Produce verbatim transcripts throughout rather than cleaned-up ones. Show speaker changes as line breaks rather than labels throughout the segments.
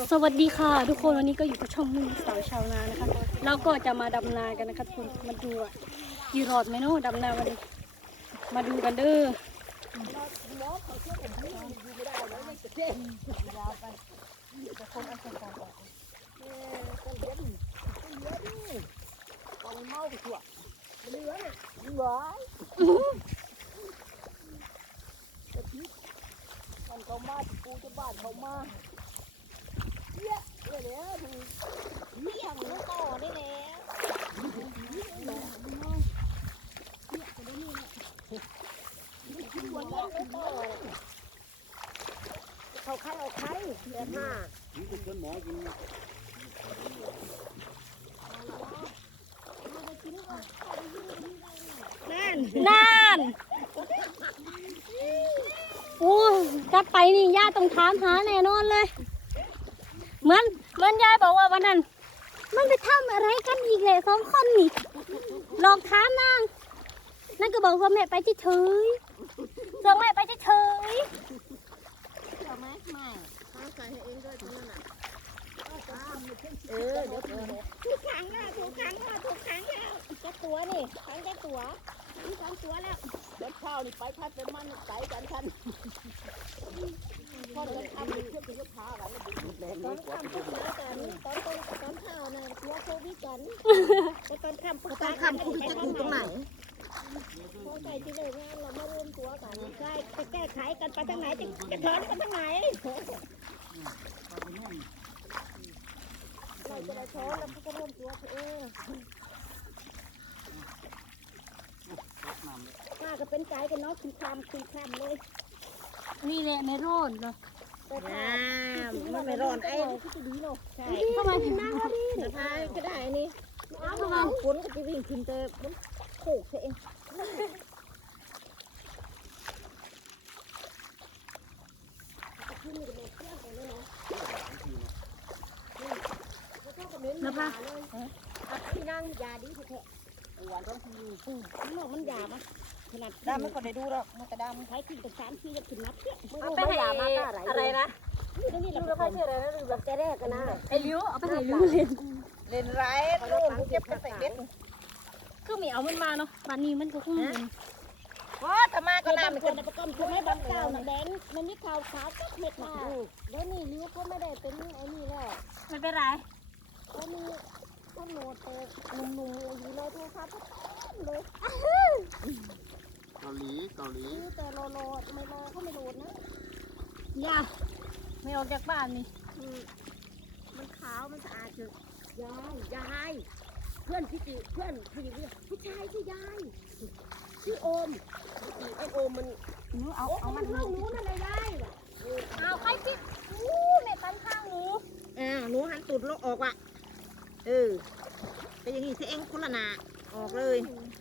สวัสดีค่ะทุกคนวันนี้ก็อยู่กับช่องมุ่งสาวชาวนานะคะเราก็จะมาดำนากันนะคะทุกคนมาดูอ่ะยีรอดไหมเนาะดำนาวันนี้มาดูกันเด้อ
เขามาปูจะบ้านเขามาเยอะเลยเนี่ยดูเลี้ยงลูกต่อได้แล้วเขาไข่เอาไข่เดือนห้า
นั่นนั่นโอ้ยกลับไปนี่ย่าต้องถามหาแน่นอนเลยเหมือนเหมือนยายบอกว่าวันนั้นมันไปทำอะไรกันอีกเลยสองคนนี่ลองถามนางนั่นก็บอกว่าแม่ไปเฉยๆส่งแม่ไปเฉย
เชื่อไหมไม่ข้าวใส่ให้เองด้วยคนนั้นน่ะเออเดี๋ยวถูกขังแล้วถูกขังแล้วถูกขังแล้วจะตัวนี่ขังจะตัวนี่ขังตัวแล้วเดี๋ยวข้าวนี่ไปพัดไปมันไก่กันทันพอเดินทำเพื่อจะยกขากันตอนทำก็เสียกันตอนตอนตอนข้าวน่ะกลัวโควิดกันตอนทำตอนทำคุณจะอยู่ตรงไหนพอใส่ที่เลยงานเรามารวมตัวกันใช่จะแก้ไขกันไปทางไหนจะจะถอนกันทางไหนเราจะได้ถอนแล้วก็รวมตัวเองข้าก็เป็นใจกันเนาะคุยคำคุยคำเลย
ๆนี่แหละไม่รอดเลย
มันไม่ร้อนไอ้ที่จะดีเนาะใช่
ทำไม
นั่งก็ดีนะพายก็ได้นี่เอาทำไมฝนก็จะวิ่งขึ้นแต่มันโขกเอง
นะป้า
ที่นั่งยาดีแท้หวานต้องทีฟูนอกมันยาปะขนาดดำมันก็ได้ดูหรอกมันแต่ดำใช้ขึ้นแต่สามทีจะขึ้นนับเนี่ยเอาไปให้อะไรนะนี่เราไปชื่ออะไรนะลืมแบบแกแรกกันนะ
ไอ้ลิ้วเอาไปให้ลิ้วเล่น
เล่นไรโน่นเก็บไปใส่เบ็ด
คือไม่เอามันมาเนาะบ้านนี้มันก็คง
ว้าถ้ามาก็น้ำมัน
คนประกอบคือไม่บางเก้าน่ะแดงมันมีข่าวขาวจักเม็ดมาแล้วนี่ลิ้วเขาไม่ได้เป็นไอ้นี่แล้ว
ไม่เป็นไร
เขามีต้นโหนดแต่หนุ่มๆอยู่ในโทรศัพท์เลย
เกาหลีเกาหลี
คือแต่รอรอไม่รอเขาไม่โหลดนะ
ย่าไม่ออกจากบ้านนี่
มันขาวมันสะอาดเถอะยายยายเพื่อนพี่จิเพื่อนพี่จิผู้ชายที่ยายชื่อโอมไอโอมมัน
หนูเอา
โอ้
เอา
มั
มัน น
เล่ารู้นั่นแหละยาย
เอาใครจิอู้แม่ตันข้างหนู
อ่าหนูหันตูดลกออกว่ะเออเป็นอย่างนี้เสียเองคนละหนาออกเลย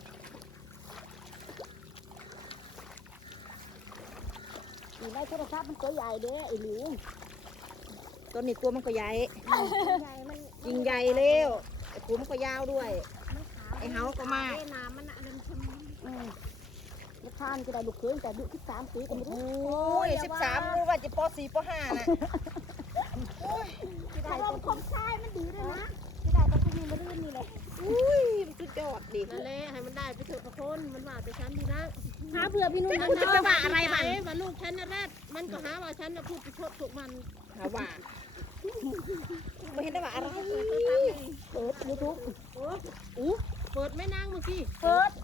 อยู่ในโทรศัพท์มันตัวใหญ่เด้อไอ้หลิว
ตัวนี้ตัวมันก็ใหญ่
ใหญ่มัน
ยิงใหญ่เร็วไอ้ผมก็ยาวด้วย ไอ้เฮาก็มาก
น้ำมันอะเดินชมอืมแล้วข้ามจะได้ลูกเขยแต่อายุที่สามปีก็ไม่รู้
โอ้ยสิบสามรู้ว่าจะปสี่ปห้าน่ะ
ที่ได้ลมคมชายมันดีด้วยนะที่ได้ต้องมีมาลื่นนี่เลย
อุ้ยมันสุดยอดดิ
นั่นแหละให้มันได้ไปเถอะพระคนมันว่าแต่ฉันดีนะ
หาเผื่อพี่นุ่น
มันจะไปว่าอะไรบ้าง
ว่าลูกฉันน่ะแรดมันก็หาว่าฉันน่ะพูดไปโทษถูกมัน
หาว่าไม่เห็นได้ว่าอะไร
เปิดยูทูบ
เปิดไม่นั่งเมื่อกี้
เปิด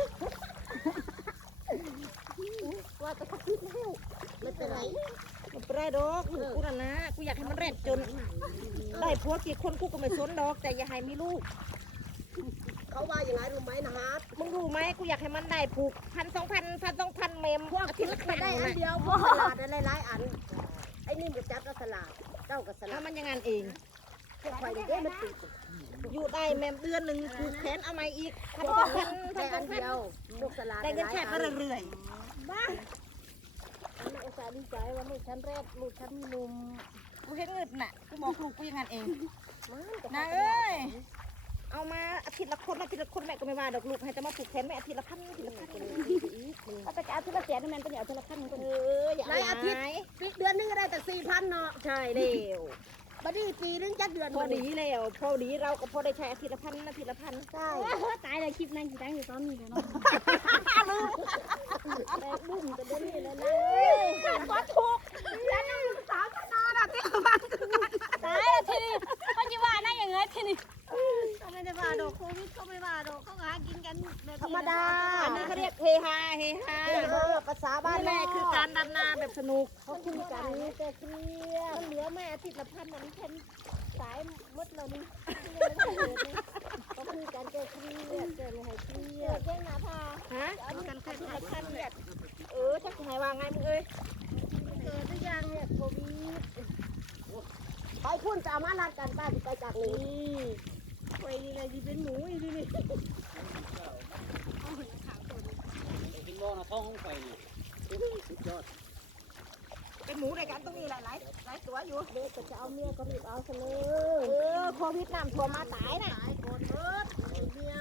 ว่าแต่เขาคิดแล้วไม่เป็นไร
มันเป็นไรดอกลูกกูน่ะนะกูอยากให้มันแรดจนได้ผัวกี่คนกูก็ไม่สนดอกแต่อย่าให้มีลูก
เขาว่าอย่างไรรู้ไหมนะฮะ
มึงรู้ไหมกูอยากให้มันได้ผูกพันสองพันพันสองพันเมม
พวก
อาทิตย์ละครั้ง
ได้อัน
นะ
เดียวพวกสลัดอะไรหลายอันไอ้นี่มันจับกับสลัดเจ้ากับสลั
ถ้า
ด
มันอยังงานเอง
พวกใครได้มันติด
อยู่ได้แมมเดือนหนึ่งผูกแขนเอามาอีกพัน
พ
ส
ว
อก งพันพั
ได้
นส
อั
อน งพั
เดี
น
ยวพวกสลัด
ได้เงินแค่ก็เรื่อย
บ้าอันนี้อุตส่าห์ดีใจว่าลูกฉันแรกลูกฉันมีนม
ๆกูเห็นเงินน่ะกูบอกลูกกูอยังงานเอง
มันก็
นางเอ้ยเอามาอาทิตย์ละคนอาทิตย์ละคนแม่ก็ไม่ว่าดอกลูกให้จะมาผูกแขนแม่อาทิตย์ละพันอาทิตย์ละพัน
เอาแต่เอาทีละแสนมันเป็นเอาทีละพันมันก็
เอออย่า
หลายอาทิตย์ เดือนนึงก็ได้แต่สี่พันเนาะ
ใช่เร็ว
บัดนี้ปีนึงจักเดือนพอดีแล้วพอดีเราก็พอได้ใช้อาทิตย์ละพันอาทิตย์ละพันใช่
ตายเลยคลิปนั่งกี่ตั้งอยู่ตอนนี้เลยเนาะ
แบกบุ้มกันเดี๋ยวนี้เลยนะ
ก็ถูกแล้วน้องสาวจะนอนอ่ะที่บ้าน
ตายแล้วทีนี้เขาจะว่านั่งอย่างเงี้ยทีนี้
เขาไม่ได้ว่าดอกโควิดเขาไม่ว่าดอกเขาหากินกันแบบ
ธรรมดาอันนี้เขาเรียกเฮฮาเฮฮาภาษาบ้านแม่คือการดำนาแบบสนุกเขาคุยกันแต่เครียด
มันเหลือแม่อาทิตย์ละพันนั้นฉันสายมดแล้วนี่ก็คือการแก้เครียดแก้ไม่ให้เครียดแก้หนาพา
ฮะเอากันแค่ทีละพันเนี่ยเออถ้าจะให้ว่าไงมึงเอ้ย
เกิดหรือยังเนี่ยโควิด
ไปคุณจะเอามาลาดกันป้าจะไปจากนี้
ไปนี่เลยที่เป็นหมูอีนี่นี่
กินบ่อนะท้องของไฟนี่สุดยอด
เป็นหมูในกันตรงนี้หลายหลายหลายตัวอยู่
เด็กก็จะเอาเมียก็รีบเอาซะเล
เอย อโควิดน้ำท่วมมาตายน่ะ
ตายก่อนเบิดเมีย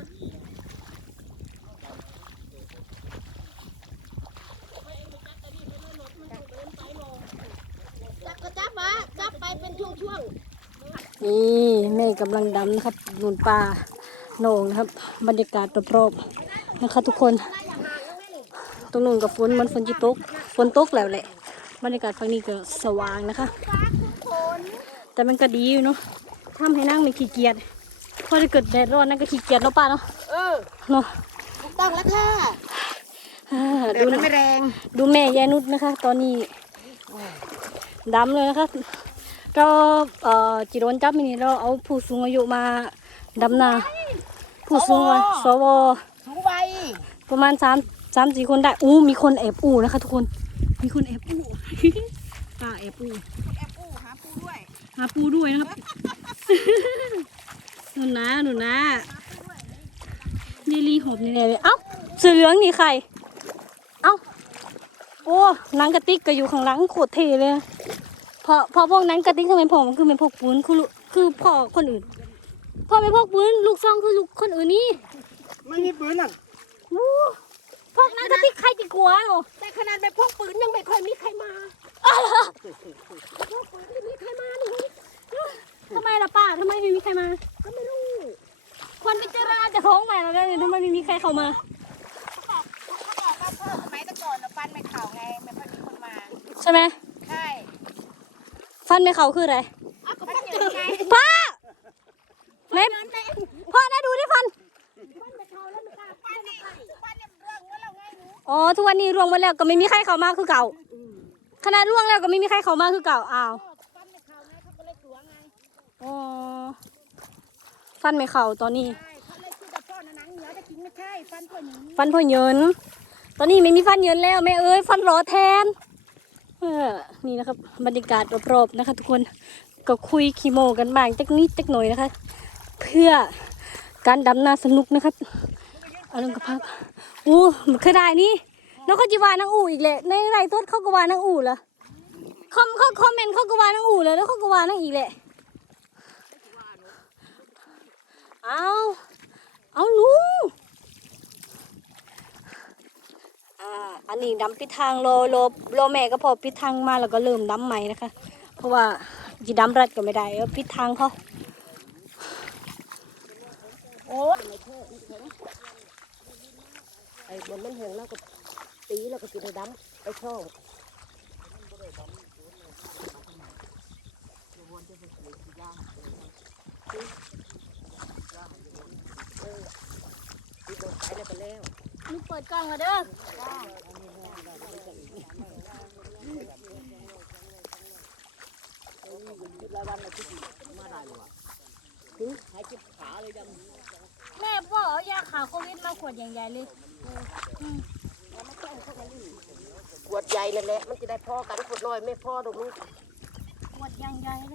จับก็จับวะจับไปเป็นช่วง
นี่แม่กำลังดำนะครับหนุนป่าโหน่งนะครับบรรยากาศรอบๆนะคะทุกคนตรงนู้นกับฝนมันฝนจิตกฝนตกแล้วแหละบรรยากาศฝั่งนี้ก็สว่างนะคะ แต่มันก็ดีอยู่เนาะทำให้นั่งไม่ขี้เกียจพอจะเกิดแดดร้อนนั่งก็ขี้เกียจเนาะป้าเนาะ
ๆเออ
เนาะ
ถูกต้องแล้วค่ะ
อ่า
เดี๋
ดู
ยวมัน
นะ
ไม่แรง
ดูแม่ยายนุชนะคะ ตอนนี้ดำเลยนะคะเราเอ่อจิโดนจับมินี่เราเอาผู้สูงอายุมาดำนาผู้สูงวัยสว
สูงวัย
ประมาณสามสามสี่คนได้อู้มีคนแอบอู้นะคะทุกคนมีคนแอบอู้ ป้าแอบอู้
แอบปูหาปูด้วย
หาปูด้วยนะครับ หนูนะหนูนะนี่รีหอบนี่แน่เลยเอ้าเสือเหลืองนี่ใครเอ้าโอ้หนังกระติกก็อยู่ข้างหลังโคตรเท่เลยพอพอพวกหนังกระติกทำไมพ่อมันคือเป็นพวกปืนคือลูกคือพ่อคนอื่นพ่อเป็นพวกปืนลูกซองคือลูกคนอื่นนี่
ไม่มีปืนอ่ะ
วู้พวกหนังกระติกใครจะกลัวหรอ
แต่ขนาดแบบพกปืนยังไม่ค่อยมีใครมา
ทำไมล่ะป้าทำไมไม่มีใครมา
ก็ไม่รู้
คนพิจารณาจะท้องใหม่แล้วเนี่ยทำไมไม่มีใครเข้ามา
เขาบอกเขาบอกว่าพ่อสมัยแต่ก่อนน่ะฟันไม่เข่าไงไม่ค่อยมีคนมา
ใช่ไหม
ใช่
ฟันไม่เขาคืออะไร
อ้าวก็ฟันเจอไง
ป้าแม่พ่อนะดูดิฟัน
ฟันไม่เข่าแล้วมันกล้าฟันนี่ฟันเนี่ยเรื่องว่าเราไงหนู
อ๋อทุกวันนี้ร่วงหมดแล้วก็ไม่มีใครเข้ามาคือเก่าขนาดร่วงแล้วก็ไม่มีใครเข้ามาคือเก่าอ้าว
ฟันไม่เข่าไงเขาก็เลยกลัวไง
อ๋อฟันไม่เข้าตอนนี้
ใช่เขาเลยคือแบบพ่อน่ะหนังเหนียวแต่จริงไม่ใช่ฟันพ่อหนี
ฟันพ่อเหยินตอนนี้ไม่มีฟันเหยินแล้วแม่เอ้ยฟันหลอแทนเออนี่นะครับบรรยากาศรอบๆนะคะ ทุกคนก็คุยคีโมกันบ้างจักนิดจักหน่อยนะคะ เพื่อการดำนาสนุกนะครับเอาลงกับพักอู้มันเคยได้นี่แล้วเขาจีวานังอู่อีกแหละในไรทดเขาก็วานังอู่เหรอคอมเขาคอมเมนต์เขาก็วานังอู่เลยแล้วเขาก็วานังอีกแหละเอาเอาลุงอ่าอันนี้ดำปิดทางโลโลโลแม่ก็พอปิดทางมาแล้วก็เริ่มดำใหม่นะคะ เพราะว่าจีดำรัดก็ไม่ได้เอาปิดทางเขา
โอ้ไอ้บนมันแห้งแล้วก็ตีแล้วก็กินไอ้ดำไปช่องตีโดนไปแล้วไปแล้ว
มึงเปิดกล้องมาเด้อ
หายเจ็บขาเลยยัง
แม่พ่อเอายาขาวโควิดมาขวดใหญ่ๆเลย
ขวดใหญ่นั่นแหละมันจะได้พอกันขวดน้อยไม่พอดอกลูก
ขวดใหญ่ๆเลย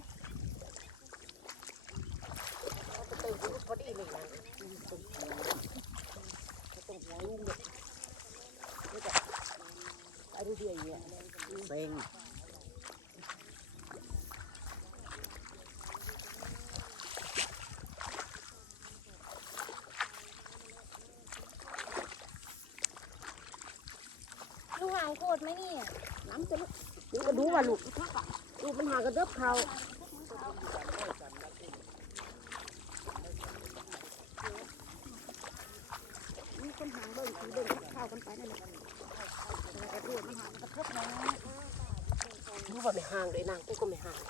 จะเติมลูกพอดีเลยนะต้องหัวลุงเนี่ยนี่จะไอ้เดียเนี่ย
เซ็ง
ลูกหางโคตรไหมนี่
น้ำจะลูกดูก็ดูว่าลูกลูกมันหากระเดิบเขาว่าไม่ห่างเลยนางกูก็ไม่ห่าง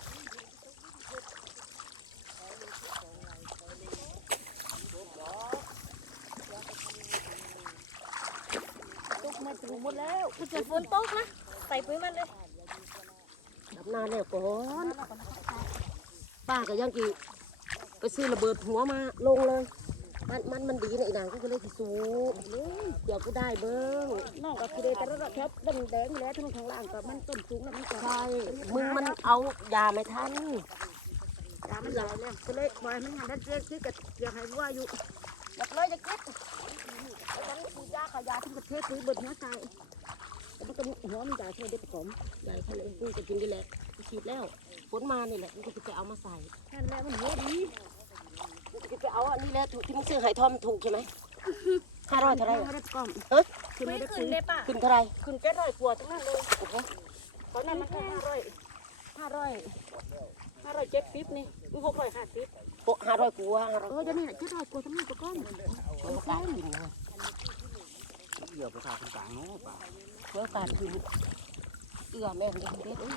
ตุกมาถึงหมดแล้ว
คือจะฝนตกนะใส่ปุ๋ยมันเลย
ดำนาแล้วก่อนป้าก็ยังกี่ไปซื้อระเบิดหัวมาลงเลยมันมันมันดีนะไอ้นางกูก็เลยที่สูงเดี๋ยวกูได้เบิ้ง
น้องก็คือแต่ละแคบต้นแดงแล้วทั้งข้างล่างก็มันต้นสูงแล้วมันก็
ใช่มึงมันเอายาไม่ทัน
ยามันใหญ่แล้วก็เลยปล่อยมันหันได้เจ๊ที่กับเกี่ยวให้วัวอยู่หมดเลยจะเก็บแล้วมันคือยาขายาที่ประเทศคือเบิดหัวใจแล้วมันก็หัวมันใหญ่เท่าเด็กผม
ยายเขาเลยกูจะกินกันแหละกูฉีดแล้วฝนมานี่แหละกูจะไปเอามาใส่
นั่นแหละมันหัวดี
กูจะไปเอาอันนี้แหละถูกที่มึงซื้อไห่ทอมถูกใช่ไหมห้าร้อยเท่าไหร
ไม่ได้ก้อม
เฮ้ย
คือ
ไม่
ไม่ได้
ขึ้
คื
น
น
เลยป่ะ
ขึ้นเท่าไหร
คืนเจ็ดร้อยกว่าทั้งนั้นเลย
โอ้โห
ตอนนั้นมันแค่ห้าร้อยห้าร้อยห้าร้อยเจ็ดสิบนี่มันหกร้อยห้าสิบ
โปะห้าร้อยกูว่าห้าร้อย
เออเดี๋ยวนี้เจ็ดร้อยกว่าทั้งนั้นตัวก้อน
เมื่อการกินนะ
เหยื่อประสาทต่างๆเนาะป่า
เมื่อการกินเอื้อแม่งยังเด็ด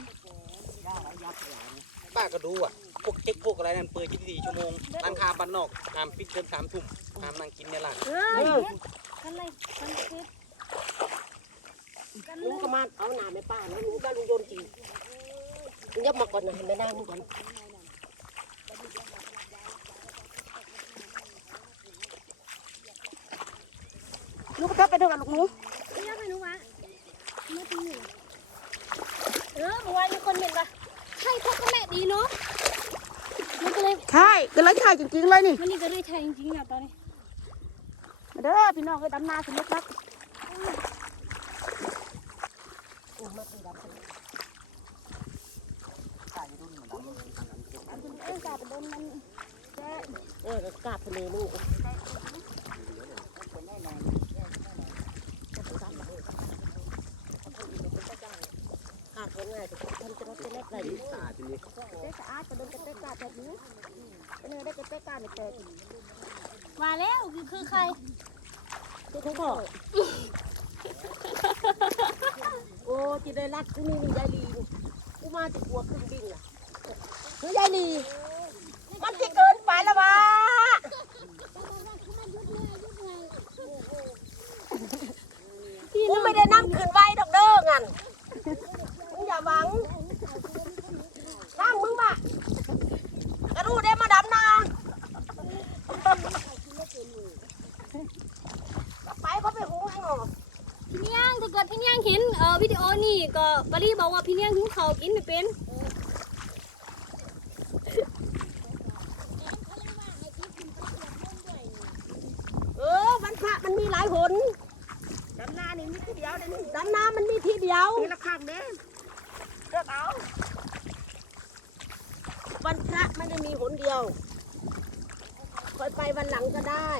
ป้าก็ดูอ่ะพวกเจ๊กพวกอะไรนั่นเปิดยี่สิบสี่ชั่วโมงร้านค้าบ้านนอกห้ามปิดเกินสามทุ่มห้ามนั่งกินในร้าน
เฮ้
เอย อ
กันเลยกันเก็บกันเล
ลุง
ย
ก็มาเอาหนาไม่ป้านะลุงก็ลุงโยนจริงมึงยับมาก่อนนะเห็นไหมหน้ามึงก่อนลูกก็ไปด้วยกันลูกหนู
ไม่ยากให้หนูวะมาตีเออเมื่อวานมีคนเห็นปะใช่พ่อกับแม่ดีเนาะมันก็เลย
ใช่ก็เลยใช่จริงๆเลยนี่
มันนี่ก็เลยใช่จริงๆอ่ะตอนนี้
เด้อพี่น้องเคยดำนาสมมติครับ
โอ้มาตีดำกัน
เอ้ยกาบดมมันแก่
เออกราบทะเลมึงขาดคนง่ายแต่ทำจะรถจะเล็กอะไร
สะอาดทีนี้
เจ๊สะอาดกระดมกระเต๊กกาแบบนี้เป็นเนื้อได้กระเต๊กกาเนี่ยแต่
ว่าแล้วคือคือใคร
เจ้าของพ่อโอ้จีได้รักกูนี่นี่ยายลีกูมาจะกลัวขึ้นบินล่ะเฮ้ยยายลีมันที่เกินไปแล้ววะกูไม่ได้นั่งขึ้นไว้ดอกเด้องันมึงอย่าหวังช่างมึงบ่ะกระดูได้มาดำนาไปเขาไปหุงให้หน่อย
พี่เนียงถ้าเกิดพี่เนียงเห็นเอ่อวิดีโอนี่ก็บารีบอกว่าพี่เนียงหิวข้าวกินไม่เป็น
เออวันพระมันมีหลายหน
ดำนานี่มีที่เดียวเดี๋ยวนี้
ดำน้ำมันมีทีเดียว
ทีละข้างเด้เลือกเอา
วันพระไม่ได้มีหนเดียวคอยไปวันหลังก็ได้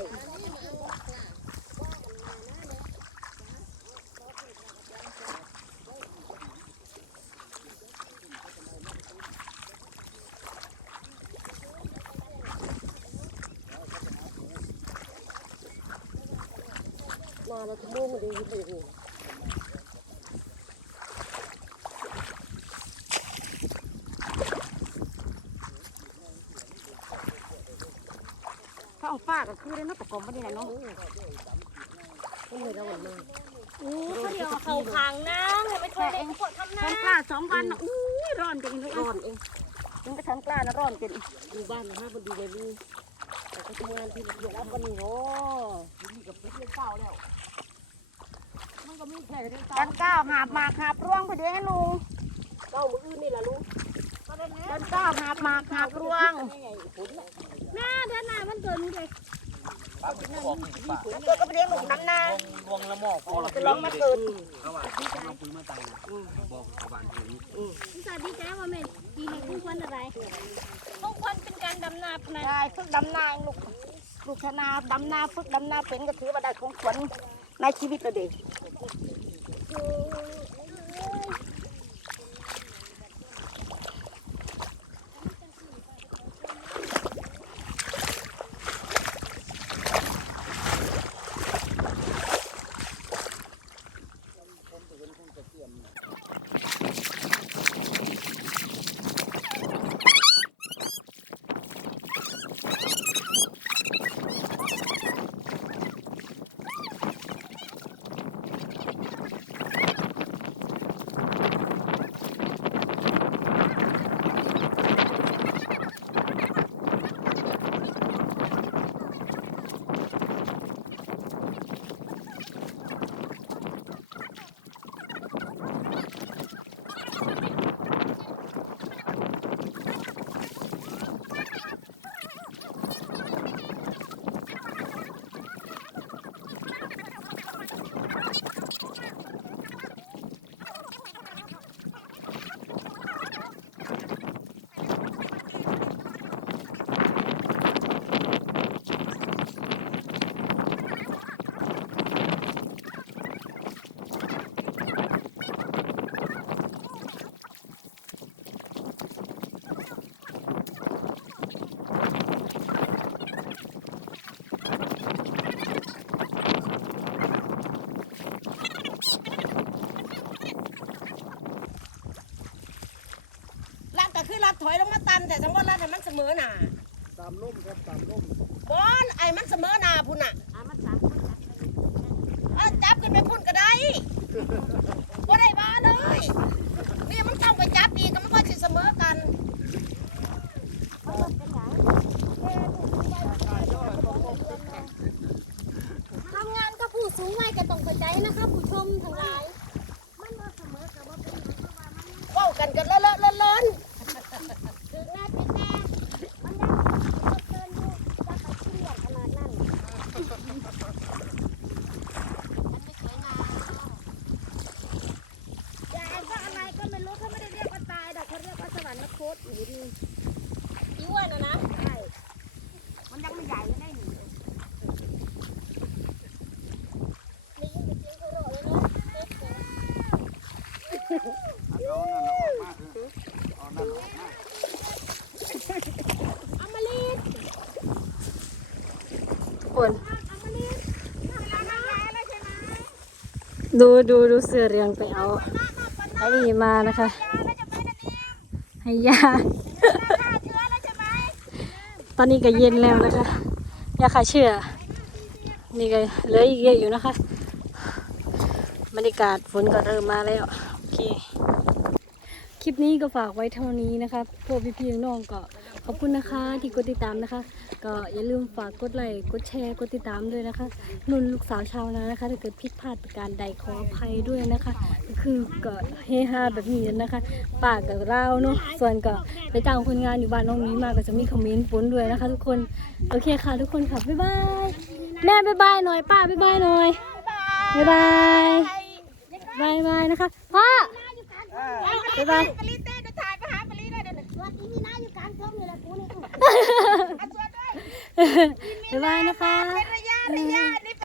นาเราจะมุ่งมาดูไปดู
ถ้าเอาฟ้าก็คือได้นักประกอบไม่ได้เนาะ
ไม่เลยเราหวังมาก
โอ้เขาเดียวเขาขางน้ำให้ไม่เคยได้ขวดทำ
ทำก
น้ำ
ล้าสองวันนะอุ้ยร้อนจริงทุก
ร้
อั
อน นเอง
มันก็ทำกล้านะร้อนจริง
ดูบ้านนะฮะมันดีเลยลูกแต่ก็ทำงานที่ละเอียดแล้ววันนี้โอ้นี่กับเพื่อนเศร้าแล้วมันก็มีแค่เรื่องเศร้า
กันก้าวหาบหมากหาบร่วงพอดีให้ลุง
เศร้ามืออื่นนี่แหละลูก
กันก้าวหาบหมากหาบร่วง
แม่เดือนหน้ามันเกิดหนูเลย
ป้าผมบอกนี่ป้า
แล้วก็ไปเลี้ยงหลุมน้ำนา
ดวงละหม้อพอละ
จะลองมาเกิด
เขาว่าเราคุยมาตายบอกเขาบ้านถึง
สวัสดีจ้าว่าแม่ปีนี้คุ้มควันอะไรคุ้มควันเป็นการดำนาพนัน
ได้ฝึกดำนาลูกลูกชนาดำนาฝึกดำนาเป็นก็ถือว่าได้ของขวัญในชีวิตเราเด็ก
ถอยลงมาตันแต่สมมติแล้วแต่มันเสมอหนา
ตามล่มครับตามล่ม
บอลไอ้มันเสมอหนาพุ่นน่ะ
อ่ะมันสามคนจับไปเลย
เออจับขึ้นไปพุ่นก็ได้บ่ได้บ้าเลยนี่มันต้องไปจับอีกก็มันก็สิเสมอกัน
มันบ่เป็นหยัง
ทำงานกับผู้สูงวัยก็ต้องเข้าใจนะคะผู้ชมทั้งหลาย
มันบ่เสมอกับบ่เป็นหยังเพราะว่ามัน
เว้ากันกันเลอะเลอะเลินเลิน
ถึงแม่เป็นแม่มันยังเกินอยู่จะไปเที่ยงขนาดนั้นมันไม่สวยงามยายว่าอะไรก็ไม่รู้เขาไม่ได้เรียกว่าตายดอกเขาเรียกว่าสวรรคตอยู่ดี
อีอ้วนนะนะ
ใช่มันยังไม่ใหญ่เลยได้หนิ
ได้ยินแต่เสียงเขาโรเลยเนาะ
เอานั่นออกมาเถอะเอานั่นออกมา
อมฤต
คน
อมฤตทำอะไรมาแล้วใช่ไหม
ดูดูดูเสือเรียงไปเอาไอ้นี่มานะคะ
แล้วจะไปนั่นเอง
ให้ยา
ฆ่าเชื้อแล้วใช่ไหม
ตอนนี้ก็เย็นแล้วนะคะยาฆ่าเชื้อนี่ก็เหลืออีกเยอะอยู่นะคะบรรยากาศฝนก็เริ่มมาแล้วโอเคคลิปนี้ก็ฝากไว้เท่านี้นะคะพวกพี่ๆน้องๆก็ขอบคุณนะคะที่กดติดตามนะคะ ก็อย่าลืมฝากกดไลค์กดแชร์กดติดตามด้วยนะคะนุ่นลูกสาวชาวนานะคะถ้าเกิดผิดพลาดประการใดขออภัยด้วยนะคะก็คือก็เฮฮาแบบนี้นะคะปากกับเราเนาะส่วนก็ไปจ้างคนงานอยู่บ้านน้องนี้มาก็จะมีคอมเมนต์ปนด้วยนะคะ ทุกคนโอเคค่ะทุกคนค่ะบ๊ายบายแม่บ๊ายบายหน่อยป้าบ๊ายบายหน่อยบ๊ายบายบ๊ายบายนะคะพ่อบ๊ายบาย
ปรีเต้เดี๋ยวถ่ายไปหาปรีเลยเดี๋ยวสวัสดีนี่นะอยู่กลางกล้องอยู่แล้วกูนี่
บ๊ายบายนะคะ
ระยะระยะ